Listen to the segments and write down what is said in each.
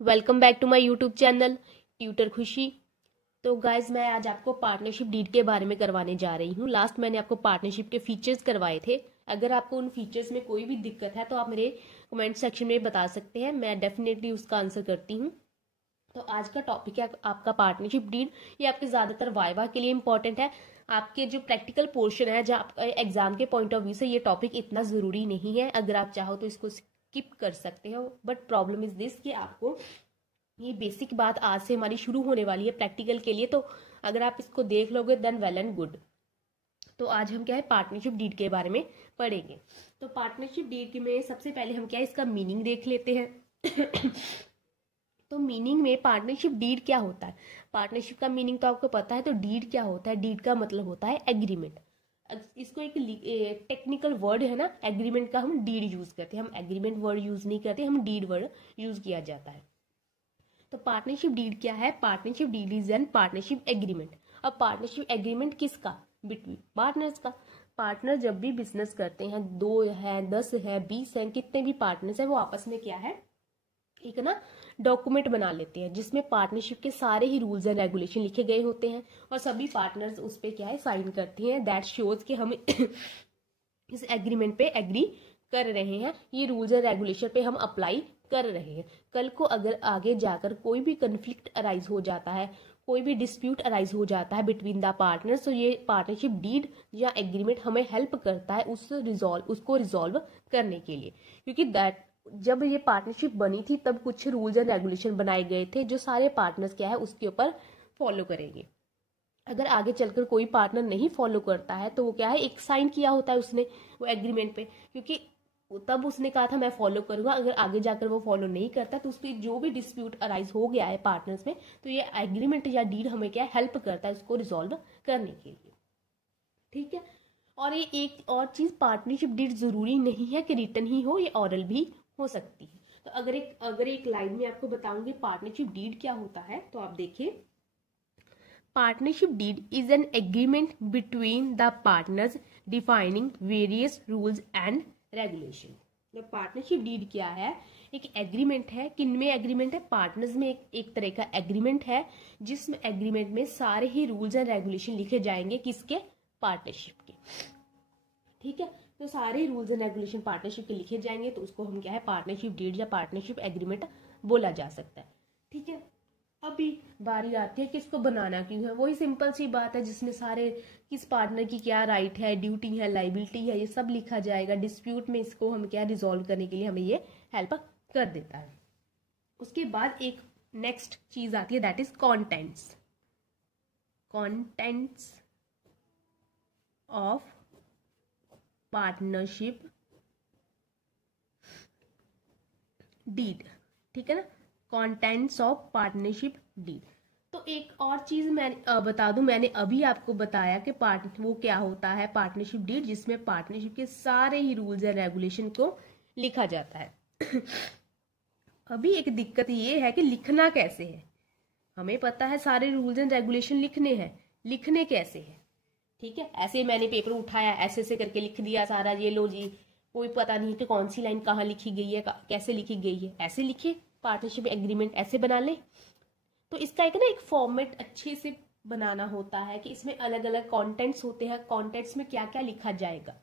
Welcome back to my YouTube channel tutor Khushi. तो guys मैं आज आपको पार्टनरशिप डीड के बारे में करवाने जा रही हूँ। लास्ट मैंने आपको पार्टनरशिप के फीचर्स करवाए थे। अगर आपको उन फीचर्स में कोई भी दिक्कत है तो आप मेरे कमेंट सेक्शन में बता सकते हैं, मैं डेफिनेटली उसका आंसर करती हूँ। तो आज का टॉपिक है आपका पार्टनरशिप डीड। ये आपके ज़्यादातर वाइवा के लिए इंपॉर्टेंट है। आपके जो प्रैक्टिकल पोर्शन है, जहाँ एग्जाम के पॉइंट ऑफ व्यू से ये टॉपिक इतना ज़रूरी नहीं है। अगर आप चाहो तो इसको स्किप कर सकते हो, बट प्रॉब्लम इज दिस कि आपको ये बेसिक बात आज से हमारी शुरू होने वाली है प्रैक्टिकल के लिए। तो अगर आप इसको देख लोगे देन वेल एंड गुड। तो आज हम क्या है पार्टनरशिप डीड के बारे में पढ़ेंगे। तो पार्टनरशिप डीड में सबसे पहले हम क्या है इसका मीनिंग देख लेते हैं। तो मीनिंग में पार्टनरशिप डीड क्या होता है। पार्टनरशिप का मीनिंग तो आपको पता है। तो डीड क्या होता है? डीड का मतलब होता है एग्रीमेंट। इसको एक टेक्निकल वर्ड है ना, एग्रीमेंट का हम डीड यूज करते हैं। हम एग्रीमेंट वर्ड यूज नहीं करते, हम डीड वर्ड यूज किया जाता है। तो पार्टनरशिप डीड क्या है? Partnership deed is an partnership agreement. अब पार्टनरशिप एग्रीमेंट किसका? बिटवीन पार्टनर्स का। पार्टनर जब भी बिजनेस करते हैं, 2 है, 10 है, 20 है, कितने भी पार्टनर्स हैं, वो आपस में क्या है एक ना डॉक्यूमेंट बना लेते हैं जिसमें पार्टनरशिप के सारे ही रूल्स एंड रेगुलेशन लिखे गए होते हैं और सभी पार्टनर्स उस पर क्या है साइन करते हैं। दैट शोज कि हम इस एग्रीमेंट पे एग्री कर रहे हैं, ये रूल्स एंड रेगुलेशन पे हम अप्लाई कर रहे हैं। कल को अगर आगे जाकर कोई भी कंफ्लिक्ट अराइज हो जाता है, कोई भी डिस्प्यूट अराइज हो जाता है बिटवीन द पार्टनर्स, तो ये पार्टनरशिप डीड या एग्रीमेंट हमें हेल्प करता है उसको रिजॉल्व करने के लिए। क्योंकि दैट जब ये पार्टनरशिप बनी थी तब कुछ रूल्स एंड रेगुलेशन बनाए गए थे जो सारे पार्टनर्स क्या है उसके ऊपर फॉलो करेंगे। अगर आगे चलकर कोई पार्टनर नहीं फॉलो करता है तो वो क्या है एक साइन किया होता है उसने वो एग्रीमेंट पे, क्योंकि तब उसने कहा था मैं फॉलो करूंगा। अगर आगे जाकर वो फॉलो नहीं करता तो उसकी जो भी डिस्प्यूट अराइज हो गया है पार्टनर्स में, तो ये एग्रीमेंट या डीड हमें क्या हेल्प करता है उसको रिजॉल्व करने के लिए। ठीक है। और ये एक और चीज, पार्टनरशिप डीड जरूरी नहीं है कि रिटन ही हो, ये ऑरल भी हो सकती है। तो अगर एक लाइन में आपको बताऊंगी पार्टनरशिप डीड क्या होता है, तो आप देखिए partnership deed is an agreement between the partners defining various rules and regulation. तो पार्टनरशिप डीड क्या है? एक एग्रीमेंट है। किन में एग्रीमेंट है? पार्टनर्स में एक तरह का एग्रीमेंट है जिसमें एग्रीमेंट में सारे ही रूल्स एंड रेगुलेशन लिखे जाएंगे। किसके? पार्टनरशिप के। ठीक है। तो सारे रूल्स एंड रेगुलेशन पार्टनरशिप के लिखे जाएंगे, तो उसको हम क्या है पार्टनरशिप डीड या पार्टनरशिप एग्रीमेंट बोला जा सकता है। ठीक है। अभी बारी आती है कि इसको बनाना क्यों है। वही सिंपल सी बात है जिसमें सारे किस पार्टनर की क्या राइट है, ड्यूटी है, लाइबिलिटी है, ये सब लिखा जाएगा। डिस्प्यूट में इसको हम क्या रिजॉल्व करने के लिए हमें ये हेल्प कर देता है। उसके बाद एक नेक्स्ट चीज आती है that is contents. Contents of partnership deed. ठीक है ना, कॉन्टेंट्स ऑफ पार्टनरशिप डीड। तो एक और चीज मैं बता दूं, मैंने अभी आपको बताया कि वो क्या होता है पार्टनरशिप डीड, जिसमें पार्टनरशिप के सारे ही रूल्स एंड रेगुलेशन को लिखा जाता है। अभी एक दिक्कत ये है कि लिखना कैसे है। हमें पता है सारे रूल्स एंड रेगुलेशन लिखने हैं, लिखने कैसे है? ठीक है, ऐसे मैंने पेपर उठाया, ऐसे करके लिख दिया सारा, ये लो जी, कोई पता नहीं कि कौन सी लाइन कहाँ लिखी गई है, कैसे लिखी गई है। ऐसे लिखे पार्टनरशिप एग्रीमेंट, ऐसे बना ले। तो इसका एक ना एक फॉर्मेट अच्छे से बनाना होता है कि इसमें अलग अलग कंटेंट्स होते हैं, कंटेंट्स में क्या क्या लिखा जाएगा।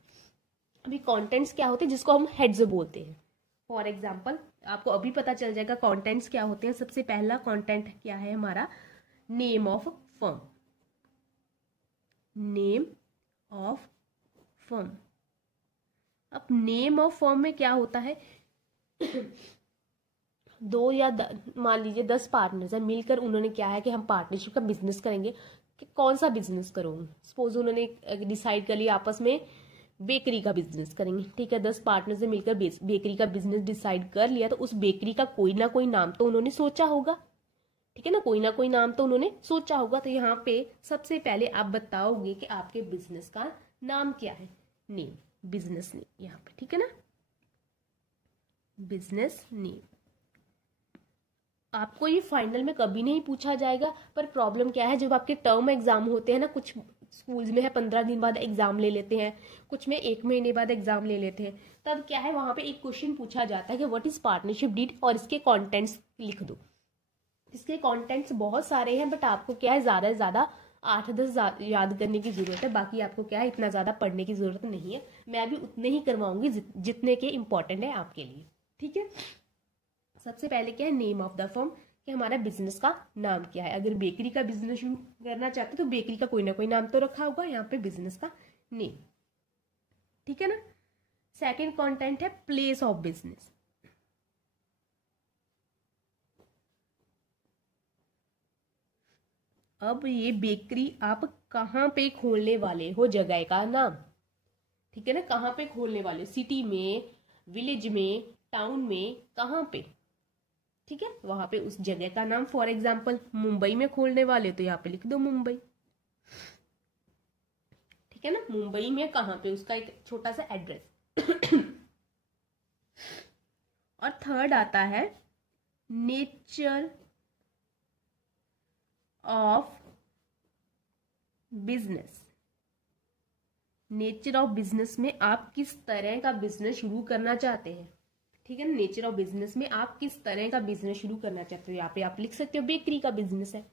अभी कंटेंट्स क्या होते हैं जिसको हम हेड्स बोलते हैं। फॉर एग्जाम्पल आपको अभी पता चल जाएगा कंटेंट्स क्या होते हैं। सबसे पहला कंटेंट क्या है हमारा? Name of firm. Name of firm. अब नेम ऑफ फर्म में क्या होता है? 2 या मान लीजिए 10 पार्टनर्स हैं, मिलकर उन्होंने क्या है कि हम पार्टनरशिप का बिजनेस करेंगे। कि कौन सा बिजनेस करोगे? सपोज उन्होंने डिसाइड कर लिया आपस में बेकरी का बिजनेस करेंगे। ठीक है, 10 पार्टनर्स ने मिलकर बेकरी का बिजनेस डिसाइड कर लिया, तो उस बेकरी का कोई ना कोई नाम तो उन्होंने सोचा होगा। ठीक है ना, कोई ना कोई नाम तो उन्होंने सोचा होगा। तो यहाँ पे सबसे पहले आप बताओगे कि आपके बिजनेस का नाम क्या है। नेम, बिजनेस नेम यहाँ पे। ठीक है ना, बिजनेस नेम। आपको ये फाइनल में कभी नहीं पूछा जाएगा, पर प्रॉब्लम क्या है, जब आपके टर्म एग्जाम होते हैं ना, कुछ स्कूल्स में है 15 दिन बाद एग्जाम ले लेते हैं, कुछ में 1 महीने बाद एग्जाम ले लेते हैं, तब क्या है वहां पे एक क्वेश्चन पूछा जाता है कि व्हाट इज पार्टनरशिप डीड और इसके कंटेंट्स लिख दो। इसके कंटेंट्स बहुत सारे हैं, बट आपको क्या है ज़्यादा से ज़्यादा 8-10 याद करने की ज़रूरत है। बाकी आपको क्या है इतना ज़्यादा पढ़ने की ज़रूरत नहीं है। मैं भी उतने ही करवाऊंगी जितने के इम्पोर्टेंट है आपके लिए, ठीक है। सबसे पहले क्या है, नेम ऑफ द फर्म, कि हमारा बिजनेस का नाम क्या है। अगर बेकरी का बिजनेस शुरू करना चाहते हैं तो बेकरी का कोई ना कोई नाम तो रखा होगा, यहाँ पे बिजनेस का नेम, ठीक है ना। सेकंड कंटेंट है प्लेस ऑफ बिजनेस। अब ये बेकरी आप कहाँ पे खोलने वाले हो, जगह का नाम, ठीक है ना। कहाँ पे खोलने वाले, सिटी में, विलेज में, टाउन में, कहाँ पे, ठीक है, वहां पे उस जगह का नाम। फॉर एग्जाम्पल मुंबई में खोलने वाले तो यहाँ पे लिख दो मुंबई, ठीक है ना। मुंबई में कहाँ पे, उसका एक छोटा सा एड्रेस। और थर्ड आता है nature of business. Nature of business में आप किस तरह का बिजनेस शुरू करना चाहते हैं, ठीक है ना। नेचर ऑफ बिजनेस में आप किस तरह का बिजनेस शुरू करना चाहते हो। यहाँ पे आप लिख सकते हो बेकरी का बिजनेस है,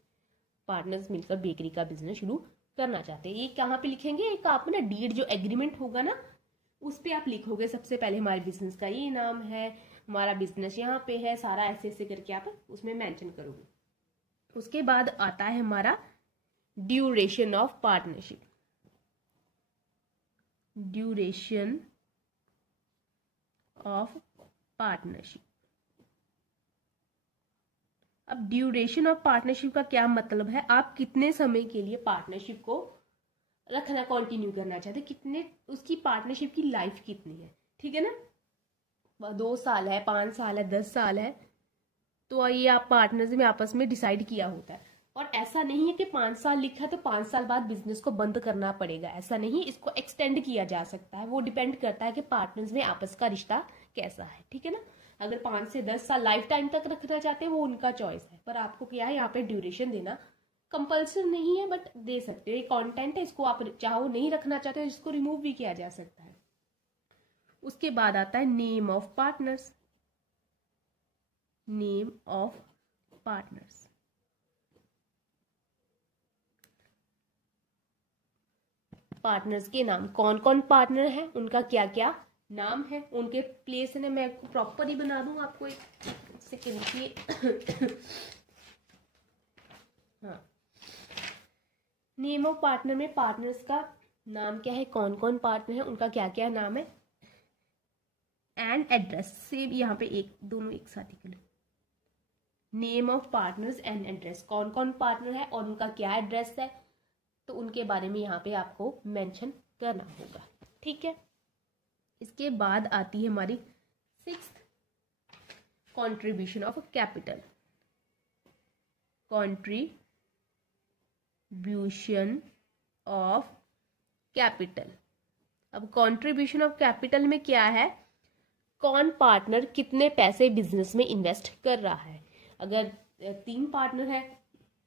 पार्टनर्स मिलकर बेकरी का बिजनेस शुरू करना चाहते हैं। ये कहाँ पे लिखेंगे, एक आप ना डीड जो एग्रीमेंट होगा ना उस पे आप लिखोगे सबसे पहले हमारे बिजनेस का ये नाम है, हमारा बिजनेस यहाँ पे है, सारा ऐसे ऐसे करके आप उसमें मेंशन करोगे। उसके बाद आता है हमारा duration of partnership. Duration of partnership. अब ड्यूरेशन ऑफ पार्टनरशिप का क्या मतलब है, आप कितने समय के लिए पार्टनरशिप को रखना कंटिन्यू करना चाहते, कितने उसकी पार्टनरशिप की लाइफ कितनी है, ठीक है ना। 2 साल है, 5 साल है, 10 साल है, तो ये आप पार्टनर्स में आपस में डिसाइड किया होता है। और ऐसा नहीं है कि 5 साल लिखा है तो 5 साल बाद बिजनेस को बंद करना पड़ेगा, ऐसा नहीं, इसको एक्सटेंड किया जा सकता है। वो डिपेंड करता है कि पार्टनर्स में आपस का रिश्ता कैसा है, ठीक है ना। अगर 5 से 10 साल लाइफ टाइम तक रखना चाहते हैं वो उनका चॉइस है, पर आपको क्या है यहाँ पे ड्यूरेशन देना कंपल्सन नहीं है, बट दे सकते हो। ये कंटेंट है, इसको आप चाहो नहीं रखना चाहते हो इसको रिमूव भी किया जा सकता है। उसके बाद आता है name of partners. Name of partners, partners के नाम, कौन कौन पार्टनर है, उनका क्या क्या नाम है, उनके प्लेस है। मैं प्रॉपर ही बना दूं आपको, एक सेकेंड की। हाँ, नेम ऑफ पार्टनर में पार्टनर्स का नाम क्या है, कौन कौन पार्टनर है, उनका क्या क्या नाम है, एंड एड्रेस। सेम यहाँ पे एक दोनों एक साथ ही कर, name of partners and address, कौन कौन पार्टनर है और उनका क्या एड्रेस है, तो उनके बारे में यहाँ पे आपको मेंशन करना होगा, ठीक है। इसके बाद आती है हमारी 6th contribution of capital. Contribution of capital. अब कंट्रीब्यूशन ऑफ कैपिटल में क्या है, कौन पार्टनर कितने पैसे बिजनेस में इन्वेस्ट कर रहा है। अगर 3 पार्टनर है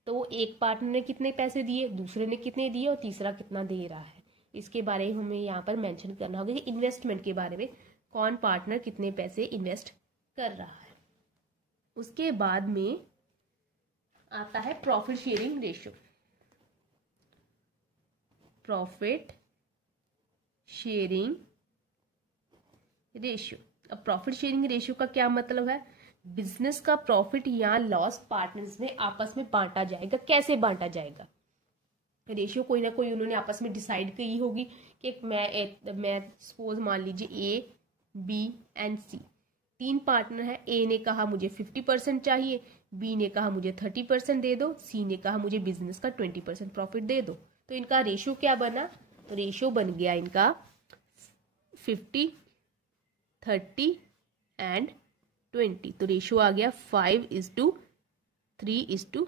तो एक पार्टनर ने कितने पैसे दिए, दूसरे ने कितने दिए और तीसरा कितना दे रहा है, इसके बारे में हमें यहाँ पर मेंशन करना होगा कि इन्वेस्टमेंट के बारे में कौन पार्टनर कितने पैसे इन्वेस्ट कर रहा है। उसके बाद में आता है profit sharing ratio. Profit sharing ratio. अब प्रॉफिट शेयरिंग रेशियो का क्या मतलब है, बिजनेस का प्रॉफिट या लॉस पार्टनर्स में आपस में बांटा जाएगा। कैसे बांटा जाएगा, रेशियो कोई ना कोई उन्होंने आपस में डिसाइड की होगी कि मैं सपोज मान लीजिए ए, बी एंड सी 3 पार्टनर है। ए ने कहा मुझे 50% चाहिए, बी ने कहा मुझे 30% दे दो, सी ने कहा मुझे बिजनेस का 20% प्रॉफिट दे दो। तो इनका रेशियो क्या बना, तो रेशियो बन गया इनका 50, 30 एंड 20। तो रेशियो आ गया 5:3:2।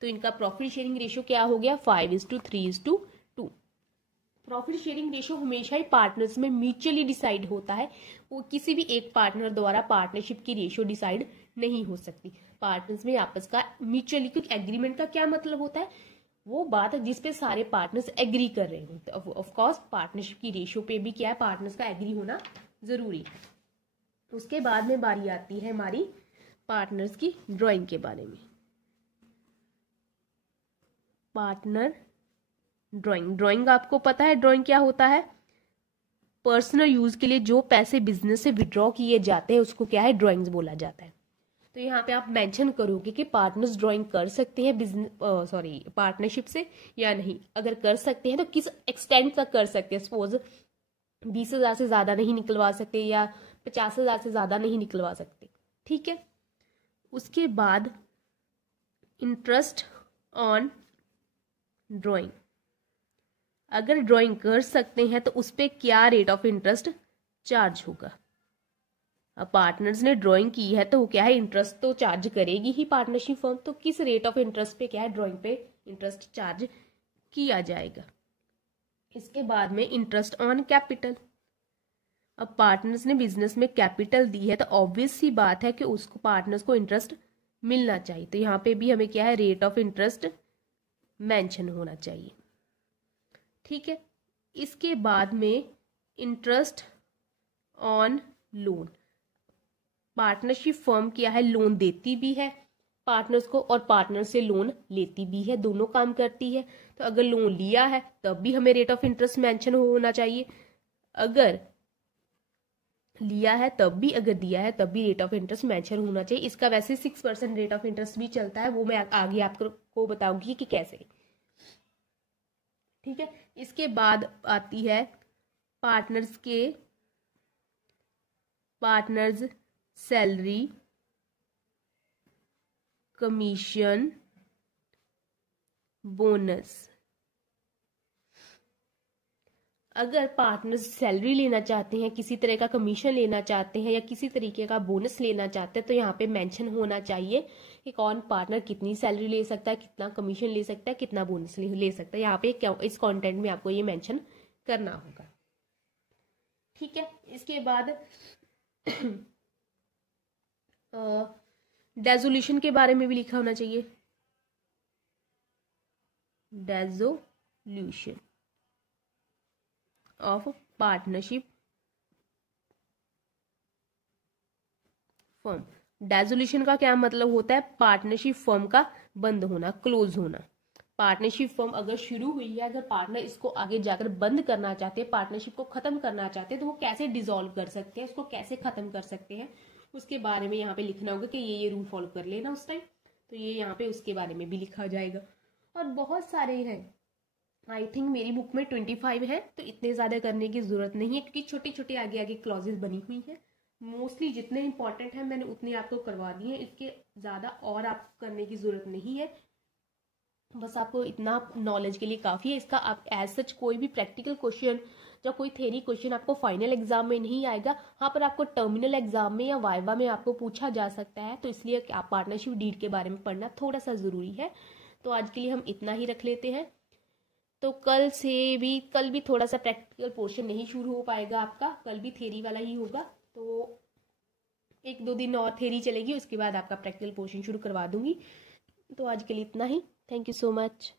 तो इनका प्रॉफिट शेयरिंग रेशियो क्या हो गया, 5:3:2। प्रॉफिट शेयरिंग रेशियो हमेशा ही पार्टनर्स में म्यूचुअली डिसाइड होता है, वो किसी भी एक पार्टनर द्वारा पार्टनरशिप की रेशियो डिसाइड नहीं हो सकती। पार्टनर्स में आपस का म्यूचुअली, क्योंकि एग्रीमेंट का क्या मतलब होता है, वो बात है जिसपे सारे पार्टनर्स एग्री कर रहे होते हैं। ऑफ कोर्स पार्टनरशिप की रेशियो पे भी क्या है, पार्टनर्स का एग्री होना जरूरी है। उसके बाद में बारी आती है हमारी पार्टनर्स की ड्राइंग के बारे में। Partner drawing. ड्राइंग आपको पता है ड्राइंग क्या होता है? पर्सनल यूज के लिए जो पैसे बिजनेस से विड्रॉ किए जाते हैं उसको क्या है? ड्राइंग्स बोला जाता है। तो यहाँ पे आप मेंशन करोगे कि पार्टनर्स ड्राइंग कर सकते हैं बिजनेस पार्टनरशिप से या नहीं। अगर कर सकते हैं तो किस एक्सटेंट तक कर सकते हैं। सपोज 20,000 से ज्यादा नहीं निकलवा सकते या 50,000 से ज्यादा नहीं निकलवा सकते, ठीक है। उसके बाद इंटरेस्ट ऑन ड्राइंग। अगर ड्राइंग कर सकते हैं तो उस पर क्या रेट ऑफ इंटरेस्ट चार्ज होगा। अब पार्टनर्स ने ड्राइंग की है तो क्या है? इंटरेस्ट तो चार्ज करेगी ही पार्टनरशिप फर्म। तो किस रेट ऑफ इंटरेस्ट पे क्या है? ड्राइंग पे इंटरेस्ट चार्ज किया जाएगा। इसके बाद में इंटरेस्ट ऑन कैपिटल। अब पार्टनर्स ने बिजनेस में कैपिटल दी है तो ऑब्वियस सी बात है कि उसको पार्टनर्स को इंटरेस्ट मिलना चाहिए। तो यहाँ पे भी हमें क्या है? रेट ऑफ इंटरेस्ट मेंशन होना चाहिए, ठीक है। इसके बाद में interest on loan. Partnership firm क्या है? लोन देती भी है पार्टनर्स को और पार्टनर से लोन लेती भी है, दोनों काम करती है। तो अगर लोन लिया है तब भी हमें रेट ऑफ इंटरेस्ट मेंशन होना चाहिए। अगर लिया है तब भी, अगर दिया है तब भी रेट ऑफ इंटरेस्ट मेंशन होना चाहिए। इसका वैसे 6% रेट ऑफ इंटरेस्ट भी चलता है, वो मैं आगे आपको बताऊंगी कि कैसे, ठीक है। इसके बाद आती है पार्टनर्स सैलरी, कमीशन, बोनस। अगर पार्टनर्स सैलरी लेना चाहते हैं, किसी तरह का कमीशन लेना चाहते हैं या किसी तरीके का बोनस लेना चाहते हैं तो यहाँ पे मेंशन होना चाहिए कि कौन पार्टनर कितनी सैलरी ले सकता है, कितना कमीशन ले सकता है, कितना बोनस ले सकता है। यहाँ पे इस कंटेंट में आपको ये मेंशन करना होगा, ठीक है। इसके बाद डेजोल्यूशन के बारे में भी लिखा होना चाहिए। Dissolution of partnership firm. Dissolution का क्या मतलब होता है? पार्टनरशिप फर्म का बंद होना, क्लोज होना। पार्टनरशिप फर्म अगर शुरू हुई है, अगर पार्टनर इसको आगे जाकर बंद करना चाहते हैं, पार्टनरशिप को खत्म करना चाहते हैं, तो वो कैसे डिसॉल्व कर सकते हैं, उसको कैसे खत्म कर सकते हैं, उसके बारे में यहाँ पे लिखना होगा कि ये रूल फॉलो कर लेना उस टाइम। तो ये यहाँ पे उसके बारे में भी लिखा जाएगा। और बहुत सारे हैं, आई थिंक मेरी बुक में 25 है, तो इतने ज्यादा करने की जरूरत नहीं है क्योंकि छोटी छोटी आगे आगे क्लॉजेस बनी हुई है। मोस्टली जितने इंपॉर्टेंट है मैंने उतने आपको करवा दिए हैं, इसके ज्यादा और आपको करने की जरूरत नहीं है। बस आपको इतना नॉलेज के लिए काफी है। इसका आप एज सच कोई भी प्रैक्टिकल क्वेश्चन या कोई थ्योरी क्वेश्चन आपको फाइनल एग्जाम में नहीं आएगा, हाँ पर आपको टर्मिनल एग्जाम में या वाइवा में आपको पूछा जा सकता है। तो इसलिए आप पार्टनरशिप डीड के बारे में पढ़ना थोड़ा सा जरूरी है। तो आज के लिए हम इतना ही रख लेते हैं। तो कल भी थोड़ा सा प्रैक्टिकल पोर्शन नहीं शुरू हो पाएगा आपका, कल भी थ्योरी वाला ही होगा। तो 1-2 दिन और थ्योरी चलेगी, उसके बाद आपका प्रैक्टिकल पोर्शन शुरू करवा दूंगी। तो आज के लिए इतना ही। Thank you so much.